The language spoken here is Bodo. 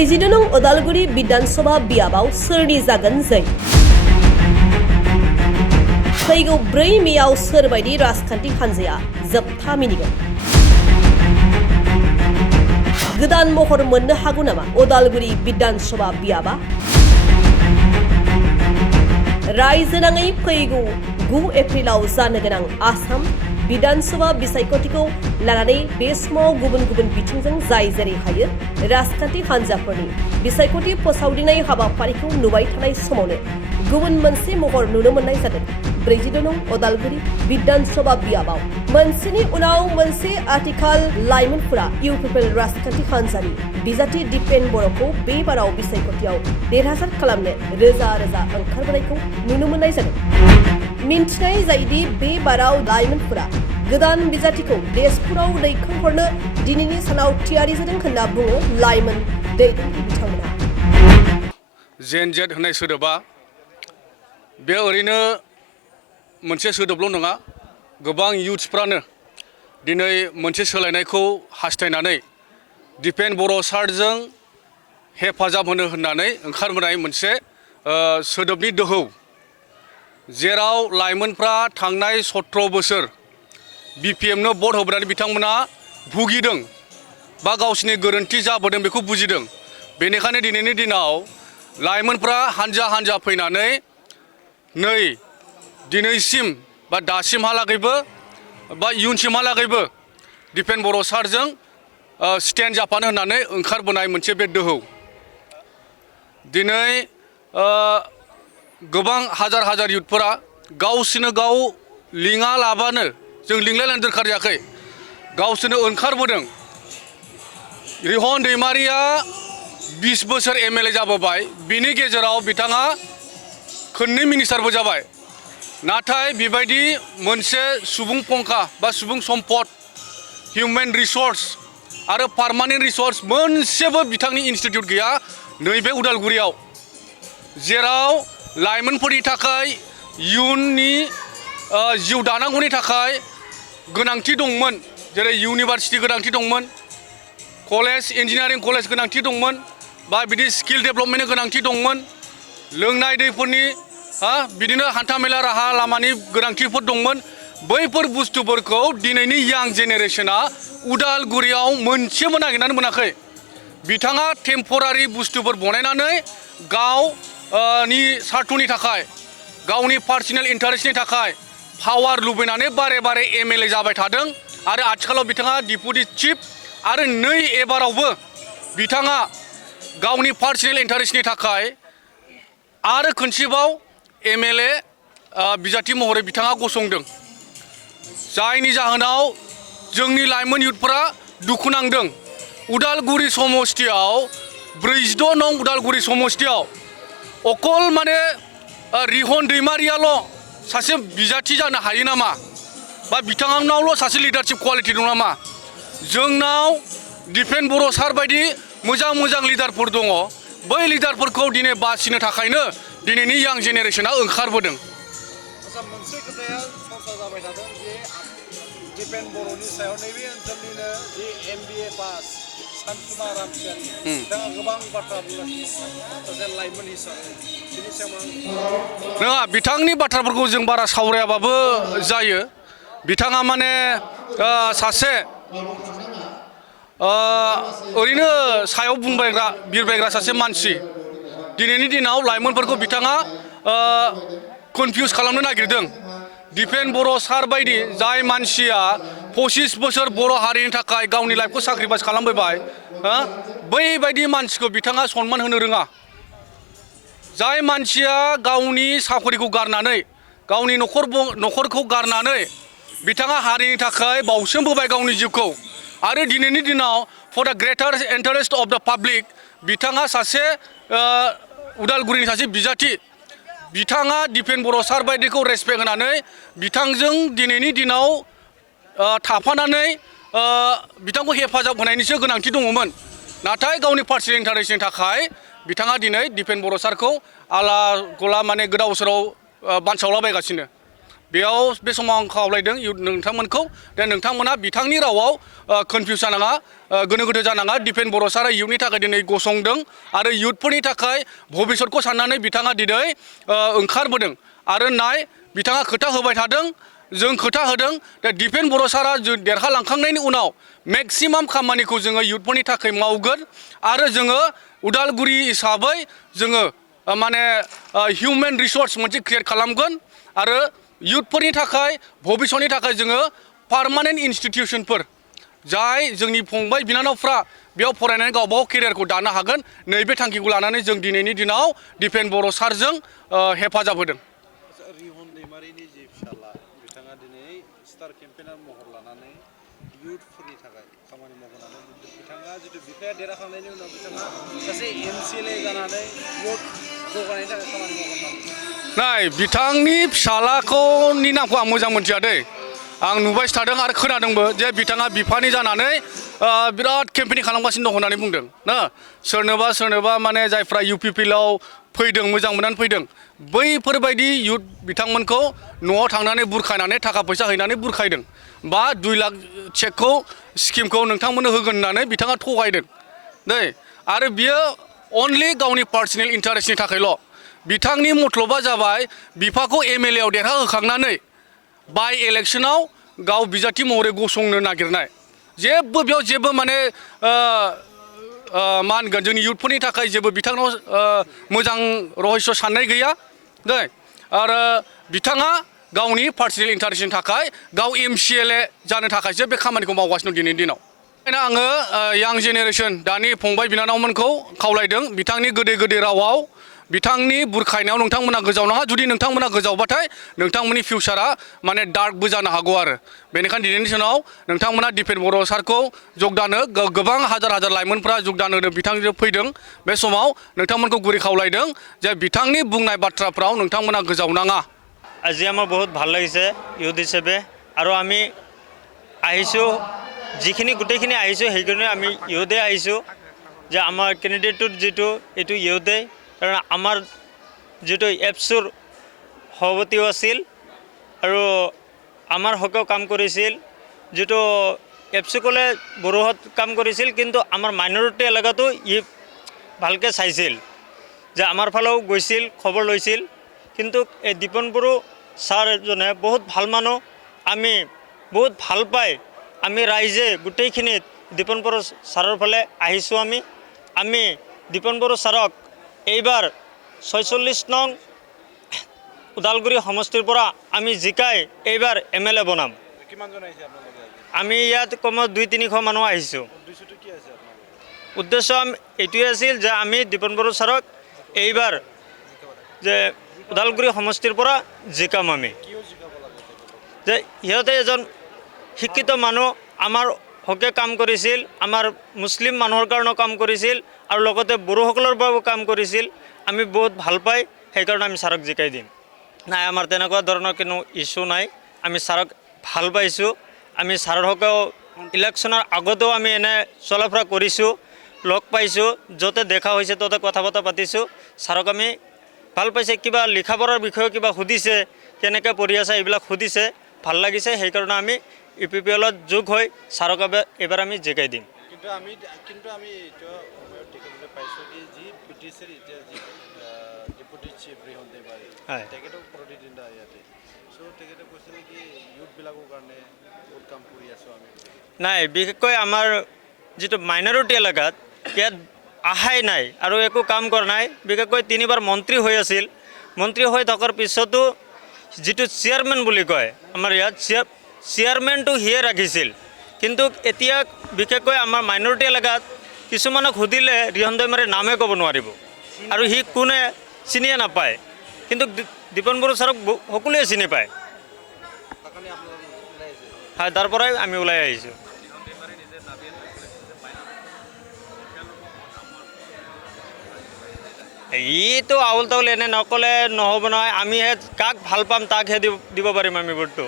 ब्रैजिद' नं उदालगुरि विधानसभा बियाबाव सोरनि जागोन जै फैगौ 4 मेयाव सोरबायदि राजखान्थि हान्जाया जोबथा मिनिगोन गोदान महर मोननो हागौ नामा उदालगुरि विधानसभा बियाबा रायजोनाङै फैगौ 9 एप्रिलाव जानो गोनां आसाम विधानसभा बिसायख'थिखौ लानानै बे समाव गुबुन गुबुन बिथिंजों जाय जेरै हायो राजखान्थि हान्जाफोरनि बिसायख'थि फोसावदिंनाय हाबाफारिखौ नुबाय थानाय समावनो गुबुन मोनसे महर नुनो मोननाय जादों 40 नं उदालगुरि विधानसभा बियाबाव मोनसेनि उनाव मोनसे आथिखाल लाइमोनफोरा इउपिपिएल राजखान्थि हान्जानि बिजाथि दिपेन बर'खौ बे बाराव बिसायख'थियाव देरहासार खालामनो रोजा रोजा ओंखारबोनायखौ नुनो मोननाय जादों मिन्थिनाय जायोदि बे बाराव लाइमोनफोरा गोदान बिजाथिखौ देशपुराव दैखांहरनो दिनैनि सानाव थियारि जादों होनना बुङो लाइमोन दैदेनगिरि बिथांमोना जेन जेट होननाय सोदोबा बे ओरैनो मोनसे सोदोबल' नङा गोबां युथ्सफ्रानो दिनै मोनसे सोलायनायखौ हास्थायनानै दिपेन बर' सारजों हेफाजाब होनो होननानै ओंखारबोनाय मोनसे सोदोबनि दोहौ जेराव लाइमोनफ्रा थांनाय 17 बोसोर बिपिएमनो भट होबोनानै बिथांमोना भुगिदों बा गावसिनि गोरोन्थि जाबोदों बेखौ बुजिदों बेनिखायनो दिनैनि दिनाव लाइमोनफ्रा हानजा हानजा फैनानै नै दिनैसिम बा दासिमहालागैबो बा इयुनसिमहालागैबो दिपेन बर' सारजों स्टेन्ड जाफानो होननानै ओंखारबोनाय मोनसे बे दोहौ दिनै गोबां हाजार हाजार युथफोरा गावसोरनो गाव लिङा लाबानो जों लिंलायलायनो दरखार जायाखै गावसोरनो ओंखारबोदों रिहन दैमारिया 20 बोसोर एमएलए जाबोबाय बिनि गेजेराव बिथाङा खननै मिनिस्टारबो जाबाय नाथाय बेबायदि मोनसे सुबुं फंखा बा सुबुं सम्पद हिउमेन रिसोर्स आरो पार्मानेन्ट रिसोर्स मोनसेबो बिथांनि इनस्टिट्यूट गैया नैबे उदालगुरियाव जेराव लाइमोनफोरनि थाखाय इयुननि जिउ दानांगौनि थाखाय गोनांथि दंमोन जेरै इउनिभार्सिटि गोनांथि दंमोन कलेज इन्जिनियारिं कलेज गोनांथि दंमोन बा बिदि स्किल डेभेलपमेन्टनि गोनांथि दंमोन लोंनाय दैफोरनि बिदिनो हान्थामेला राहा लामानि गोनांथिफोर दंमोन बैफोर बुस्थुफोरखौ दिनैनि यां जेनेरेशना उदालगुरियाव मोनसेबो नागिरनानै मोनाखै बिथाङा टेम्परारि बुस्थुफोर बनायनानै गावनि सार्थनि थाखाय गावनि पार्सनेल इन्टारेस्टनि थाखाय पावार लुबैनानै बारे बारे एमएलए जाबाय थादों आरो आथिखालाव बिथाङा डिपुटि चिफ आरो नै एबारावबो बिथाङा गावनि पार्सनेल इन्टारेस्टनि थाखाय आरो खनसेबाव एमएलए बिजाथि महरै बिथाङा गसंदों जायनि जाहोनाव जोंनि लाइमोन युथफोरा दुखु नांदों उदालगुरि समस्तियाव 40 नं उदालगुरि समस्तियाव अकल माने रिहन दैमारियाल' सासे बिजाथि जानो हायो नामा बा बिथांनावल' सासे लिडारशिप क्वालिटि दं नामा जोंनाव दिपेन बर' सार बायदि मोजां मोजां लिडारफोर दङ बै लिडारफोरखौ दिनै बासिनो थाखायनो दिनैनि यां जेनेरेशना ओंखारबोदों मोनसे खोथाया चर्चा जाबाय थादों जे दिपेन बर'नि सायाव नैबे ओनसोलनिनो जे एमबिए पास सानसुमा रामसियारि बिथाङा गोबां बाथ्रा बुंगासिनो दं सासे लाइमोन हिसाबै बिनि सायाव नङा बिथांनि बाथ्राफोरखौ जों बारा सावरायाबाबो जायो बिथाङा माने सासे ओरैनो सायाव बुंबायग्रा बिरबायग्रा सासे मानसि दिनैनि दिनाव लाइमोनफोरखौ बिथाङा कनफिउज खालामनो नागिरदों दिपेन बर' सार बायदि जाय मानसिया 25 बोसोर बर' हारिनि थाखाय गावनि लाइफखौ साक्रिफाइस खालामबोबाय बैबायदि मानसिखौ बिथाङा सनमान होनो रोङा जाय मानसिया गावनि साखरिखौ गारनानै गावनि न'खरखौ गारनानै बिथाङा हारिनि थाखाय बावसोमबोबाय गावनि जिउखौ आरो दिनैनि दिनाव फर द ग्रेटार इन्टारेस्ट अफ द पाब्लिक बिथाङा सासे उदालगुरिनि सासे बिजाथि बिथाङा दिपेन बर' सार बायदिखौ रेसपेक्ट होनानै बिथांजों दिनैनि दिनाव थाफानानै बिथांखौ हेफाजाब होनायनिसो गोनांथि दङमोन नाथाय गावनि पार्सनेल इन्टारेस्टनि थाखाय बिथाङा दिनै दिपेन बर' सारखौ आला गला माने गोदाव सोराव बानसावलाबायगासिनो बेयाव बे समाव आं खावलायदों नोंथांमोनखौ दा नोंथांमोना बिथांनि रावाव कनफिउस जानाङा गोनो गोथो जानाङा दिपेन बर' सारा इयुथनि थाखाय दिनै गसंदों आरो इयुथफोरनि थाखाय भबिसतखौ साननानै बिथाङा दिनै ओंखारबोदों आरो नाय बिथाङा खोथा होबाय थादों जों खोथा होदों दा दिपेन बर' सारा देरहालांखांनायनि उनाव मेक्सिमाम खामानिखौ जोङो इयुथफोरनि थाखाय मावगोन आरो जोङो उदालगुरि हिसाबै जोङो माने हिउमेन रिसर्स मोनसे क्रिएट खालामगोन आरो इयुथफोरनि थाखाय भबिसतनि थाखाय जोङो पार्मानेन्ट इनस्टिटिउसनफोर जाय जोंनि फंबाय बिनानावफ्रा बेयाव फरायनानै गावबागाव केरियारखौ दानो हागोन नैबे थांखिखौ लानानै जों दिनैनि दिनाव दिपेन बर' सारजों हेफाजाब होदों रिहन दैमारिनि जे फिसाला बिथाङा दिनै स्टार केम्पेइनार महर लानानै इयुथफोरनि थाखाय खामानि मावनानै बिथाङा जितु बिफाया देरहाखांनायनि उनाव बिथाङा सासे MCLA जानानै इयुथ जौगानायनि थाखाय खामानि मावगोन नामा नाय बिथांनि फिसालाखौनि नामखौ आं मोजां मोनथिया दै आं नुबायसो थादों आरो खोनादोंबो जे बिथाङा बिफानि जानानै बिराद केम्पेनिं खालामगासिनो दं होननानै बुंदों ना सोरनोबा माने जायफ्रा UPPLआव फैदों मोजां मोननानै फैदों बैफोरबायदि इयुथ बिथांमोनखौ न'आव थांनानै बुरखायनानै थाखा फैसा हैनानै बुरखायदों बा 2 लाख चेकखौ स्किमखौ नोंथांमोननो होगोन होननानै बिथाङा थगायदों दै आरो बियो अनलि गावनि पार्सनेल इन्टारेस्टनि थाखायल' बिथांनि मतलबा जाबाय बिफाखौ MLA आव देरहाहोखांनानै बाय इलेक्सनाव गाव बिजाथि महरै गसंनो नागिरनाय जेबो बेयाव जेबो माने मा होनगोन जोंनि इयुथफोरनि थाखाय जेबो बिथांनाव मोजां रहस्य साननाय गैया दै आरो बिथाङा गावनि पार्सनेल इन्टारेस्टनि थाखाय गाव MCLA जानो थाखायसो बे खामानिखौ मावगासिनो दं दिनैनि दिनाव ओंखायनो आङो यां जेनेरेसन दानि फंबाय बिनानावमोनखौ खावलायदों बिथांनि गोदै रावाव बिथांनि बुरखायनायाव नोंथांमोना गोजावनाङा जुदि नोंथांमोना गोजावबाथाय नोंथांमोननि फिउचारा माने डार्कबो जानो हागौ आरो बेनिखायनो दिनैनि दिनाव नोंथांमोना दिपेन बर' सारखौ जगदान हो गोबां हाजार लाइमोनफ्रा जगदान होनो बिथांजों फैदों बे समाव नोंथांमोनखौ गुरै खावलायदों जे बिथांनि बुंनाय बाथ्राफ्राव नोंथांमोना गोजावनाङा আজি আমাৰ বহুত ভাল লাগিছে ইউথ হিচাপে আৰু আমি আহিছোঁ যিখিনি গোটেইখিনি আহিছোঁ সেইখিনি আমি ইউথে আহিছোঁ যে আমাৰ কেণ্ডিডেটটোৰ যিটো এইটো ইউথে কাৰণ আমাৰ যিটো এপছুৰ সভাপতিও আছিল আৰু আমাৰ হকেও কাম কৰিছিল যিটো এপছুকলে বড়োহত কাম কৰিছিল কিন্তু আমাৰ মাইনৰিটি এলেকাটো ই ভালকৈ চাইছিল যে আমাৰ ফালেও গৈছিল খবৰ লৈছিল কিন্তু এই দীপন বড়ো ছাৰ এজনে বহুত ভাল মানুহ আমি বহুত ভাল পাই আমি ৰাইজে গোটেইখিনিত দীপন বড়ো ছাৰৰ ফালে আহিছোঁ আমি দীপন বড়ো ছাৰক এইবাৰ 46 নং ওদালগুৰি সমষ্টিৰ পৰা আমি জিকাই এইবাৰ MLA বনাম কিমানজন আহিছে আপোনালোকে আমি ইয়াত কমত 2-300 মানুহ আহিছোঁ উদ্দেশ্যটো কি আছে আপোনালোকৰ উদ্দেশ্য এইটোৱে আছিল যে আমি দীপন বড়ো ছাৰক এইবাৰ যে ওদালগুৰি সমষ্টিৰ পৰা জিকাম আমি যে সিহঁতে এজন শিক্ষিত মানুহ আমাৰ হকে কাম কৰিছিল আমাৰ মুছলিম মানুহৰ কাৰণে কাম কৰিছিল আৰু লগতে বড়োসকলৰ বাবেও কাম কৰিছিল আমি বহুত ভাল পাই সেইকাৰণে আমি ছাৰক জিকাই দিম নাই আমাৰ তেনেকুৱা ধৰণৰ কোনো ইছ্যু নাই আমি ছাৰক ভাল পাইছোঁ আমি ছাৰৰ হকেও ইলেকশ্যনৰ আগতেও আমি এনে চলাফৰা কৰিছোঁ লগ পাইছোঁ য'তে দেখা হৈছে ত'তে কথা বতৰা পাতিছোঁ ছাৰক আমি ভাল পাইছে কিবা লিখা পঢ়াৰ বিষয়ে কিবা সুধিছে কেনেকৈ পঢ়ি আছে এইবিলাক সুধিছে ভাল লাগিছে সেইকাৰণে আমি UPPLত যোগ হৈ ছাৰক এবাৰ আমি জিকাই দিম কিন্তু আমি এইটো সময়ত দেখিবলৈ পাইছোঁ কি যি ব্ৰিটিছৰ এতিয়া যি ডেপুটি চিফ ৰিহন दैमारी তেখেতক প্ৰতিদিনা ইয়াতে চ' তেখেতে কৈছিল কি ইউথবিলাকৰ কাৰণে বহুত কাম কৰি আছোঁ আমি নাই বিশেষকৈ আমাৰ যিটো মাইনৰিটি এলেকাত ইয়াত আহাই নাই আৰু একো কাম কৰা নাই বিশেষকৈ 3বাৰ মন্ত্ৰী হৈ আছিল মন্ত্ৰী হৈ থকাৰ পিছতো যিটো চেয়াৰমেন বুলি কয় আমাৰ ইয়াত চেয়াৰমেনটো হিয়ে ৰাখিছিল কিন্তু এতিয়া বিশেষকৈ আমাৰ মাইনৰিটি এলেকাত কিছুমানক সুধিলে ৰিহন दैमारीৰ নামে ক'ব নোৱাৰিব আৰু সি কোনে চিনিয়ে নাপায় কিন্তু দীপন বড়ো ছাৰক সকলোৱে চিনি পায় হয় তাৰ পৰাই আমি ওলাই আহিছোঁ ইটো আউল তাউল এনে নক'লে নহ'ব নহয় আমিহে কাক ভাল পাম তাকহে দিব পাৰিম আমি ভোটটো